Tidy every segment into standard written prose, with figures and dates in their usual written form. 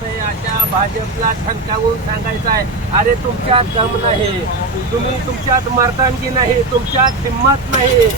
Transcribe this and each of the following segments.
वाटतंय अशा भाजपला ठणकावून सांगायचं आहे, अरे तुमच्यात दम नाही, तुमच्यात मर्दानगी नाही, तुमच्यात हिंमत नाही.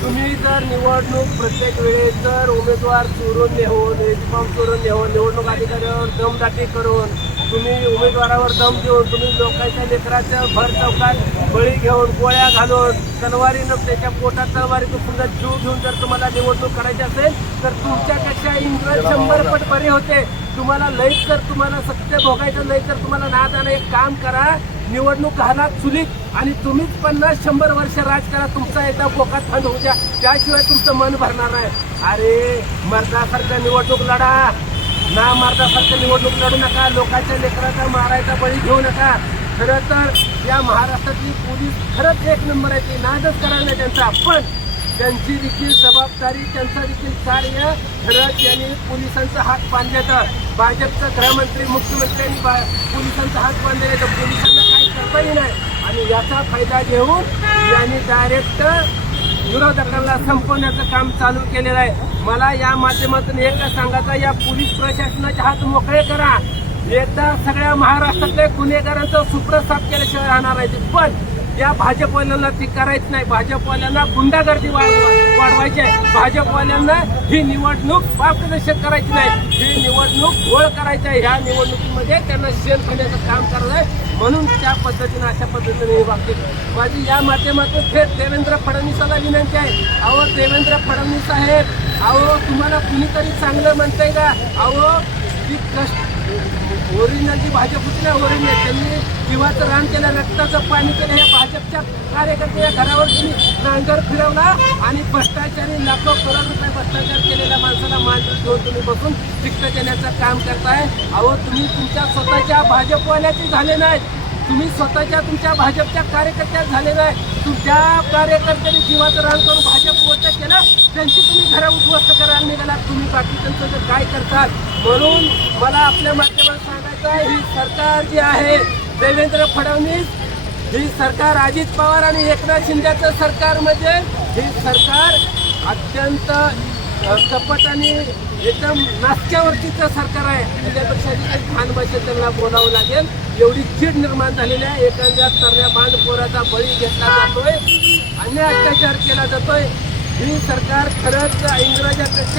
तुम्ही जर निवडणूक प्रत्येक वेळेस जर उमेदवार चोरून नेऊन फॉर्म चोरून नेऊन निवडणूक अधिकाऱ्यावर दमदाटी करून तुम्ही उमेदवारावर दम देऊन तुम्ही लोकांच्या लेकराचं भर चौकात बळी घेऊन गोळ्या घालून तलवारीनं त्याच्या पोटात तलवारीतून सुद्धा जीव घेऊन जर तुम्हाला निवडणूक करायची असेल तर तुमच्यापेक्षा इंग्रज 100 पट बरे होते. तुम्हाला लईच जर तुम्हाला सत्य भोगायचं नाही तर तुम्हाला ना जाणं एक काम करा, निवडणूक घाला चुलीत आणि तुम्हीच 50-100 वर्ष राज करा. तुमचा एकदा बोकात थंड होऊ द्या, त्याशिवाय तुमचं मन भरणार नाही. अरे मर्दासारखं निवडणूक लढा, ना मर्दासारखं निवडणूक लढू नका. लोकांच्या लेकराचा मारायचा बळी घेऊ नका. खरं तर या महाराष्ट्रातली पोलीस खरंच एक नंबर आहे, ती नादच करायला नाही त्यांचा, पण त्यांची देखील जबाबदारी त्यांचं देखील कार्य खरंच यांनी पोलिसांचा हात बांधले तर भाजपचं गृहमंत्री मुख्यमंत्र्यांनी पोलिसांचा हात बांधले तर पोलिसांना काही करताही नाही आणि याचा फायदा घेऊन यांनी डायरेक्ट विरोधकांना संपवण्याचं काम चालू केलेलं आहे. मला या माध्यमातून एकच सांगायचं, या पोलीस प्रशासनाचे हात मोकळे करा. एकदा सगळ्या महाराष्ट्रातल्या गुन्हेगारांचं सुप्र साफ केल्याशिवाय राहणार आहे. पण या भाजपवाल्यांना ती करायच नाही. भाजपवाल्यांना गुंडागर्दी वाढवायची आहे. भाजपवाल्यांना ही निवडणूक पारदर्शक करायची नाही, ही निवडणूक घोळ करायची आहे. ह्या निवडणुकीमध्ये त्यांना शेण घेण्याचं काम करायचं आहे. म्हणून त्या पद्धतीनं अशा पद्धतीने हे वागते. माझी या माध्यमातून थेट देवेंद्र फडणवीसाला विनंती आहे, अहो देवेंद्र फडणवीस साहेब, अहो तुम्हाला कुणीतरी चांगलं म्हणतंय का? अहो ती कष्ट ओरिजिनल जी भाजप होती ना, ओरिजिनल त्यांनी जीवाचं रान केलं, रक्ताचं पाणी केलं. या भाजपच्या कार्यकर्त्याच्या घरावर तुम्ही नांगर फिरवला आणि भ्रष्टाचारी लाखो करोड रुपये भ्रष्टाचार केलेल्या माणसाला मान घेऊन तुम्ही बसून शिक्त देण्याचं काम करताय. अहो तुम्ही तुमच्या स्वतःच्या भाजपवाल्याचे झाले नाहीत, तुम्ही स्वतःच्या तुमच्या भाजपच्या कार्यकर्त्या झाले नाही. तुमच्या कार्यकर्त्यांनी जीवाचं रान करून भाजप वोट केलं, त्यांची तुम्ही घरं उद्ध्वस्त करायला निघाला. तुम्ही बाकीच्यांचं जर काय करतात. म्हणून मला आपल्या माध्यमात सांगायचं आहे, ही सरकार जी आहे देवेंद्र फडणवीस, ही सरकार अजित पवार आणि एकनाथ शिंदेचं सरकार म्हणजे ही सरकार अत्यंत कपट आणि एकदम नाचक्यावरतीचं सरकार आहे. त्याच्यापेक्षा काही खान भाषेत त्यांना बोलावं लागेल, एवढी चीड निर्माण झालेली आहे. एखाद्या तरण्या बांधपोराचा बळी घेतला जातोय, अन्याय अत्याचार केला जातोय. ही सरकार खरंच इंग्रजांपेक्षा